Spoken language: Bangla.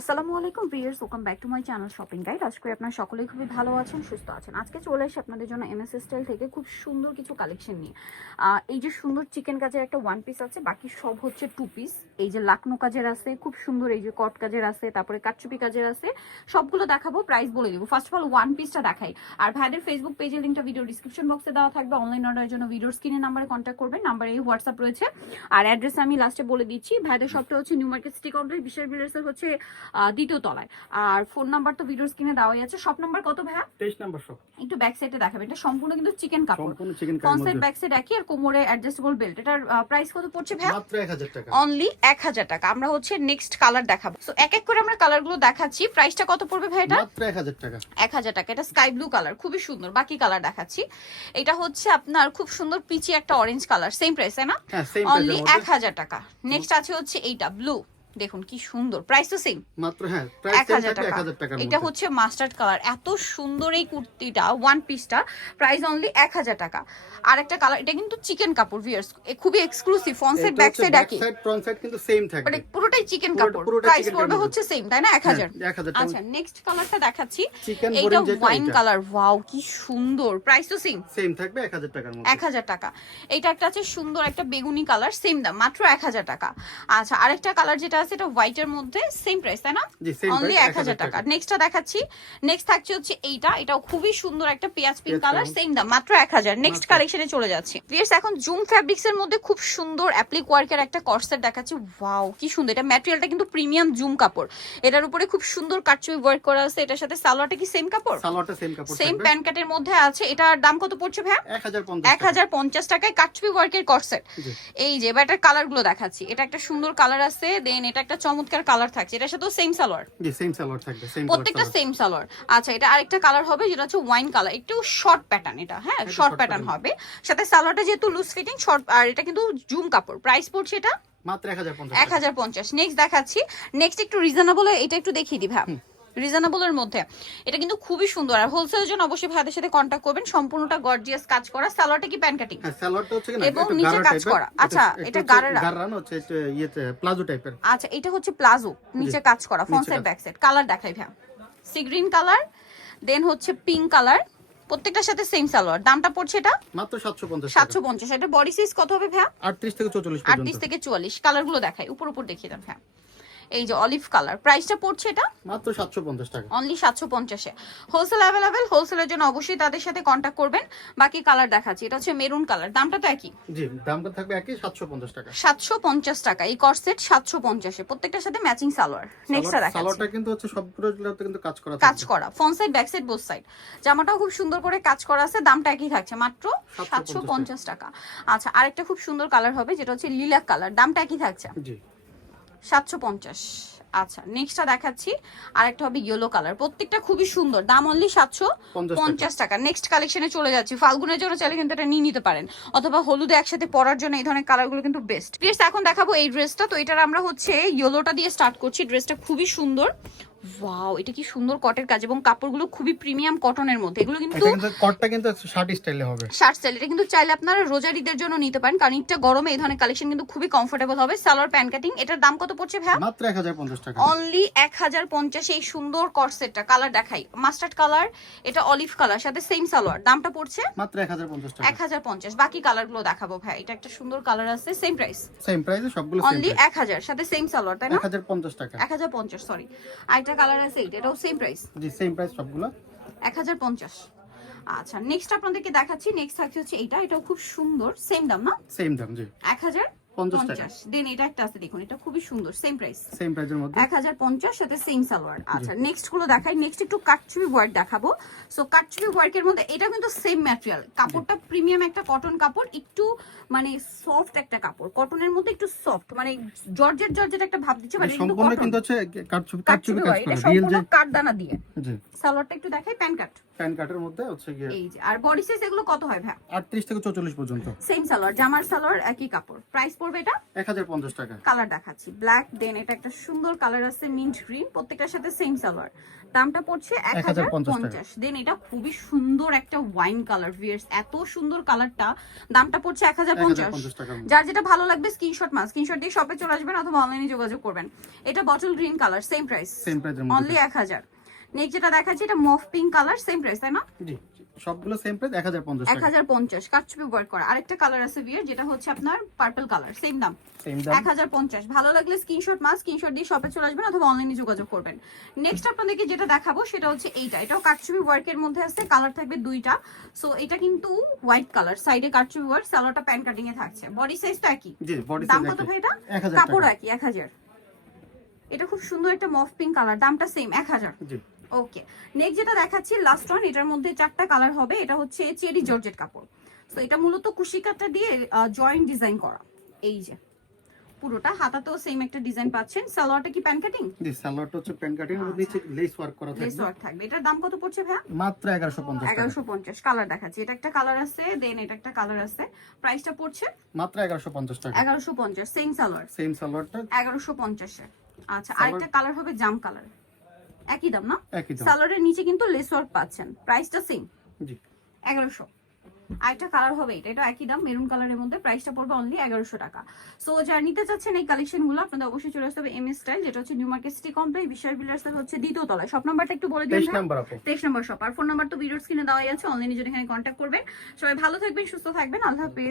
আসসালামু আলাইকুম viewers, welcome back to my channel shopping guide. আজকে আপনারা সকলেই খুবই ভালো আছেন, সুস্থ আছেন। আজকে চলে এসে আপনাদের জন্য এমএস স্টাইল থেকে খুব সুন্দর কিছু কালেকশন নিয়ে। এই যে সুন্দর চিকেন কাজের একটা ওয়ান পিস আছে, বাকি সব হচ্ছে টু পিস। এই যে লাকনো কাজের আছে খুব সুন্দর, এই যে কট কাজের আছে, তারপরে কাটচুপি কাজের আছে, সবগুলো দেখাবো, প্রাইস বলে দিব। ফার্স্ট অফ অল ওয়ান পিসটা দেখাই। আর ভাইদের ফেসবুক পেজের লিঙ্কটা ভিডিও ডিসক্রিপশন বক্সে দেওয়া থাকবে। অনলাইন অর্ডারের জন্য ভিডিওর স্ক্রিনে নাম্বারে কন্ট্যাক্ট করবেন, নাম্বারে হোয়াটসঅ্যাপ রয়েছে। আর অ্যাড্রেস আমি লাস্টে বলে দিচ্ছি। ভাইদের শপটা হচ্ছে নিউ মার্কেট সিটি কমপ্লেক্স, বিশাল বিল্ডার্সের হচ্ছে দ্বিতীয় তলায়। আর ফোন নাম্বার তো ভিডিওর স্ক্রিনে দেওয়াই আছে। শপ নাম্বার কত ভাইয়া? 23 নাম্বার শপ। একটু ব্যাক সাইডে দেখাবেন। এটা সম্পূর্ণ কিন্তু চিকেন কাপড়, সম্পূর্ণ চিকেন ফ্রন্ট কাপড় সাইড ব্যাক সাইড একই, আর কোমরে অ্যাডজাস্টেবল বেল্ট। এটার প্রাইস কত পড়ছে ভাইয়া? মাত্র 1000 টাকা। অনলি 1000 টাকা। আমরা হচ্ছে নেক্সট কালার দেখাবো। সো এক এক করে আমরা কালারগুলো দেখাচ্ছি। প্রাইসটা কত পড়বে ভাই এটা? মাত্র 1000 টাকা। 1000 টাকা। এটা স্কাই ব্লু কালার, খুবই সুন্দর। বাকি কালার দেখাচ্ছি। এটা হচ্ছে আপনার খুব সুন্দর পিচি একটা অরেঞ্জ কালার, সেম প্রাইস তাই না? হ্যাঁ, সেম অনলি প্রাইস। 1000 টাকা। নেক্সট আছে হচ্ছে এইটা ব্লু, দেখুন কি সুন্দর, প্রাইস তো সেম মাত্র হ্যাঁ, প্রাইস 1000 টাকা। 1000 টাকা। এটা হচ্ছে মাস্টার্ড কালার, এত সুন্দর এই কুর্তিটা, ওয়ান পিসটা, প্রাইস অনলি 1000 টাকা। আরেকটা কালার, এটা কিন্তু চিকেন কাপড় ভিউয়ার্স, খুবই exclusive. Front side back side একই, সাইড ফ্রন্ট সাইড কিন্তু সেম থাকবে। মানে পুরোটাই চিকেন কাপড়। পুরোটাই প্রাইস chicken পড়বে কাপড়। হচ্ছে সেম তাই না? 1000। 1000 টাকা। আচ্ছা নেক্সট কালারটা দেখাচ্ছি। চিকেন এইটা বোরিং যেটা ওয়াইন এটা কালার, ওয়াও কি সুন্দর, প্রাইস তো সেম সেম থাকবে 1000 টাকার মধ্যে। 1000 টাকা। এইটা একটা আছে সুন্দর একটা বেগুনি কালার, সেম দাম মাত্র 1000 টাকা। আচ্ছা আরেকটা কালার যেটা আছে এটা হোয়াইটের মধ্যে, সেম প্রাইস তাই না? জি সেম অনলি প্রাইস 1000 টাকা। নেক্সটটা দেখাচ্ছি। নেক্সট থাকছে হচ্ছে এইটা, এটাও খুবই সুন্দর একটা পেঁয়াজ পিঙ্ক কালার, সেম দাম মাত্র 1000। নেক্সট কালেকশনে চলে যাচ্ছি ভিউয়ার্স। এখন জুম ফ্যাব্রিক্স এর মধ্যে খুব সুন্দর অ্যাপ্লিক ওয়ার্কের একটা কর্সেট দেখাচ্ছি। ওয়াও কি সুন্দর, এটা ম্যাটেরিয়ালটা কিন্তু প্রিমিয়াম জুম কাপড়। এটার উপরে খুব সুন্দর কাটচুপি ওয়ার্ক করা আছে। এটার সাথে সালোয়ারটা কি সেম কাপড়? সালোয়ারটা সেম কাপড় সেম থাকবে। প্যান্ট কাটের মধ্যে আছে। এটার দাম কত পড়ছে ভাই? 1050 টাকা। 1050 টাকায় কাটচুপি ওয়ার্কের কর্সেট। জি। এই যে এবার এটার কালার গুলো দেখাচ্ছি। এটা একটা সুন্দর কালার আছে, দেন এটা একটা চমৎকার কালার থাকছে। এটার সাথেও সেম সালোয়ার, জি সেম সালোয়ার থাকবে, সেম প্রত্যেকটা সেম সালোয়ার। আচ্ছা এটা আরেকটা কালার হবে যেটা হচ্ছে ওয়াইন কালার, একটু শর্ট প্যাটার্ন। এটা হ্যাঁ শর্ট প্যাটার্ন হবে, সাথে সালোয়ারটা যেহেতু লুজ ফিটিং শর্ট, আর এটা কিন্তু জুম কাপড়। প্রাইস পড়ছে এটা মাত্র 1050 টাকা। 1050। নেক্সট দেখাচ্ছি। নেক্সট একটু রিজনেবল, এটা একটু দেখিয়ে দিই ভাই। রিজনেবলের মধ্যে এটা কিন্তু খুবই সুন্দর। আর হোলসেলের জন্য অবশ্যই ভাইদের সাথে কন্ট্যাক্ট করবেন। সম্পূর্ণটা গর্জিয়াস কাজ করা। সালোয়ারটা কি প্যান্ট কাটিং? হ্যাঁ সালোয়ারটা হচ্ছে কিনা এবং একটু নিচে গাঢ় কাজ টাইপের। করা। আচ্ছা এটা গারারা, গারানো হচ্ছে একটু ইয়েতে প্লাজো টাইপের। আচ্ছা এটা হচ্ছে প্লাজো, নিচে কাজ করা, front side back side. Colour দেখাই ভাই। সি গ্রিন কালার, দেন হচ্ছে পিঙ্ক কালার, প্রত্যেকটার সাথে সেম সালোয়ার। দামটা পড়ছে এটা মাত্র 750 টাকা। 750। এটা বডি সাইজ কত হবে ভাই? 38 থেকে 44 পর্যন্ত। 38 থেকে 44। কালারগুলো দেখাই, উপর উপর দেখিয়ে দেন ভাই। এই যে অলিভ কালার, প্রাইসটা পড়ছে এটা মাত্র 750 টাকা। অনলি 750 এ। হোলসেল অ্যাভেলেবেল, হোলসেলের জন্য অবশ্যই তাদের সাথে কন্ট্যাক্ট করবেন। বাকি কালার দেখাচ্ছি। এটা হচ্ছে মেরুন কালার, দামটা তো একই, জি দামটা থাকবে একই 750 টাকা। 750 টাকা। এই কর্সেট 750 এ, প্রত্যেকটার সাথে ম্যাচিং সালোয়ার। নেক্সটটা দেখাচ্ছি। সালোয়ারটা কিন্তু হচ্ছে সবগুলোতে কিন্তু কাজ করা কাজ করা, front side back side both side. জামাটাও খুব সুন্দর করে কাজ করা আছে। দামটা একই থাকছে মাত্র 750 টাকা। আচ্ছা আরেকটা খুব সুন্দর কালার হবে যেটা হচ্ছে লিলাক কালার, দামটা একই থাকছে জি 750। আচ্ছা নেক্সটটা দেখাচ্ছি। আরেকটা হবে ইয়েলো কালার, প্রত্যেকটা খুবই সুন্দর, দাম অনলি 750 টাকা। নেক্সট কালেকশনে চলে যাচ্ছি। ফাল্গুনের জন্য চাইলে কিন্তু এটা নিয়ে নিতে পারেন, অথবা হলুদে একসাথে পরার জন্য এই ধরনের কালারগুলো কিন্তু বেস্ট। প্লিজ এখন দেখাবো এই ড্রেসটা। তো এটার আমরা হচ্ছে ইয়েলোটা দিয়ে স্টার্ট করছি। ড্রেসটা খুবই সুন্দর। ওয়াও এটা কি সুন্দর কটের কাজ, এবং কাপড়গুলো খুবই প্রিমিয়াম কটনের মধ্যে। এগুলো কিন্তু এটা কিন্তু কটটা কিন্তু শার্ট স্টাইলে হবে। Shirt style. এটা কিন্তু চাইলে আপনারা রোজার ঈদের জন্য নিতে পারেন, কারণ ঈদটা গরমে এই ধরনের কালেকশন কিন্তু খুবই কমফোর্টেবল হবে। Salwar pant cutting. এটার দাম কত পড়ছে ভাই? মাত্র 1050 টাকা। অনলি 1050। এই সুন্দর কর্সেটটা কালার দেখাই, মাস্টার্ড কালার, এটা অলিভ কালার, সাথে সেম সালোয়ার। দামটা পড়ছে মাত্র 1050 টাকা। 1050। বাকি কালারগুলো দেখাবো ভাই। এটা একটা সুন্দর কালার আছে, সেম প্রাইস, সেম প্রাইসে সবগুলো সেম অনলি প্রাইস। 1000, সাথে সেম সালোয়ার তাই না? 1050 টাকা। 1050 সরি। আরেকটা কালার আছে, এটাও সেম প্রাইস, জি সেম প্রাইস সবগুলো 1050। আচ্ছা নেক্সট আপনাদেরকে দেখাচ্ছি। নেক্সট থাকছে হচ্ছে এইটা, এটাও খুব সুন্দর, সেম দাম না? সেম দাম জি 1050 টাকা। দেন এটা একটা আছে দেখুন, এটা খুবই সুন্দর, সেম প্রাইস, সেম প্রাইসের মধ্যে 1050, সাথে সেম সালোয়ার। আচ্ছা নেক্সট গুলো দেখাই। নেক্সট একটু কাটচুপি ওয়ার্ক দেখাবো। সো কাটচুপি ওয়ার্কের মধ্যে এটা কিন্তু সেম ম্যাটেরিয়াল, কাপড়টা প্রিমিয়াম একটা কটন কাপড়, একটু মানে সফট একটা কাপড়, কটনের মধ্যে একটু সফট, মানে জর্জেট জর্জেট একটা ভাব দিচ্ছে, মানে কিন্তু সম্পূর্ণ কটন। কিন্তু হচ্ছে কাটছবি কাটচুপি কাজ ওয়ার্ক, এটা করা রিয়েল যে সম্পূর্ণ কাটদানা দিয়ে। জি সালোয়ারটা একটু দেখাই, প্যান কাট, প্যান কাটের মধ্যে হচ্ছে গিয়ে এই যে। আর বডি সাইজ এগুলো কত হয় ভাই? 38 থেকে 44 পর্যন্ত। সেম সালোয়ার, জামার সালোয়ার একই কাপড়। প্রাইস পড়বে পড়বে এটা? 1050 টাকা। কালার দেখাচ্ছি ব্ল্যাক, দেন এটা একটা সুন্দর কালার আছে মিন্ট গ্রিন, প্রত্যেকটার সাথে সেম সালোয়ার। দামটা পড়ছে 1050। দেন এটা খুবই সুন্দর একটা ওয়াইন কালার ভিয়ার্স, এত সুন্দর কালারটা। দামটা পড়ছে 1050 টাকা। যার যেটা ভালো লাগবে স্ক্রিনশট দিয়ে শপে চলে আসবেন অথবা অনলাইনে যোগাযোগ করবেন। এটা bottle green colour, same price only 1000। Next যেটা দেখাচ্ছি এটা মফ পিঙ্ক কালার, সেম প্রাইস তাই না? জি সবগুলো সেম প্রাইস 1050 টাকা। 1050 কাটছবি ওয়ার্ক করা। আরেকটা কালার আছে ভিয়ার যেটা হচ্ছে আপনার পার্পল কালার, সেম দাম 1050। ভালো লাগলে স্ক্রিনশট দিয়ে শপে চলে আসবেন অথবা অনলাইনে যোগাযোগ করবেন। নেক্সট আপনাদেরকে যেটা দেখাবো সেটা হচ্ছে এইটা, এটাও কাটছবি ওয়ার্কের মধ্যে আছে, কালার থাকবে দুইটা। সো এটা কিন্তু হোয়াইট কালার, সাইডে কাটছবি ওয়ার্ক, সালোয়ারটা প্যান্ট কাটিং এ থাকছে, বডি সাইজ তো একই। জি বডি দাম সাইজ কত ভাই এটা? 1000 কাপড় টাকা। একই 1000। এটা খুব সুন্দর একটা মফ পিঙ্ক কালার, দামটা সেম 1000। জি ওকে, নেক্সট যেটা দেখাচ্ছি লাস্ট ওয়ান, এটার মধ্যে 4টা কালার হবে। এটা হচ্ছে চেরি জর্জেট কাপড়। তো এটা মূলত কুশিকাটা দিয়ে জয়েন্ট ডিজাইন করা, এই যে পুরোটা হাতাতেও সেম একটা ডিজাইন পাচ্ছেন। সালোয়ারটা কি প্যান্ট কাটিং? জি সালোয়ারটা হচ্ছে প্যান কাটিং এর নিচে লেস ওয়ার্ক করা লেস থাকবে। ওয়ার্ক থাকবে। এটার দাম কত পড়ছে ভাইয়া? মাত্র 1150 টাকা। 1150। কালার দেখাচ্ছি, এটা একটা কালার আছে, দেন এটা একটা কালার আছে। প্রাইসটা পড়ছে মাত্র 1150 টাকা। 1150, সেম সালোয়ার সেম সালোয়ারটা 1150 এ। আচ্ছা, আরেকটা কালার হবে জাম কালার, একই দাম না? একই দাম। সালোয়ারের নিচে কিন্তু লেস ওয়ার্ক পাচ্ছেন, প্রাইসটা সেম জি 1100। আরেকটা কালার হবে এটা একই দাম, মেরুন কালারের মধ্যে, প্রাইসটা পড়বে অনলি 1100 টাকা। সো যারা নিতে চাচ্ছেন এই কালেকশনগুলো আপনাদের অবশ্যই চলে আসতে হবে এম স্টাইল, যেটা হচ্ছে নিউ মার্কেট সিটি কমপ্লেক্স, বিশ্বাস বিল্ডার্সের হচ্ছে দ্বিতীয় তলায়। শপ নাম্বারটা একটু বলে দিন। 23 নাম্বার আপু। 23 নম্বর শপ, আর ফোন নাম্বার তো ভিডিওর স্ক্রিনে দেওয়াই আছে, অনলাইনে যদি এখানে কন্ট্যাক্ট করবেন। সবাই ভালো থাকবেন, সুস্থ থাকবেন, আল্লাহ হাফেজ।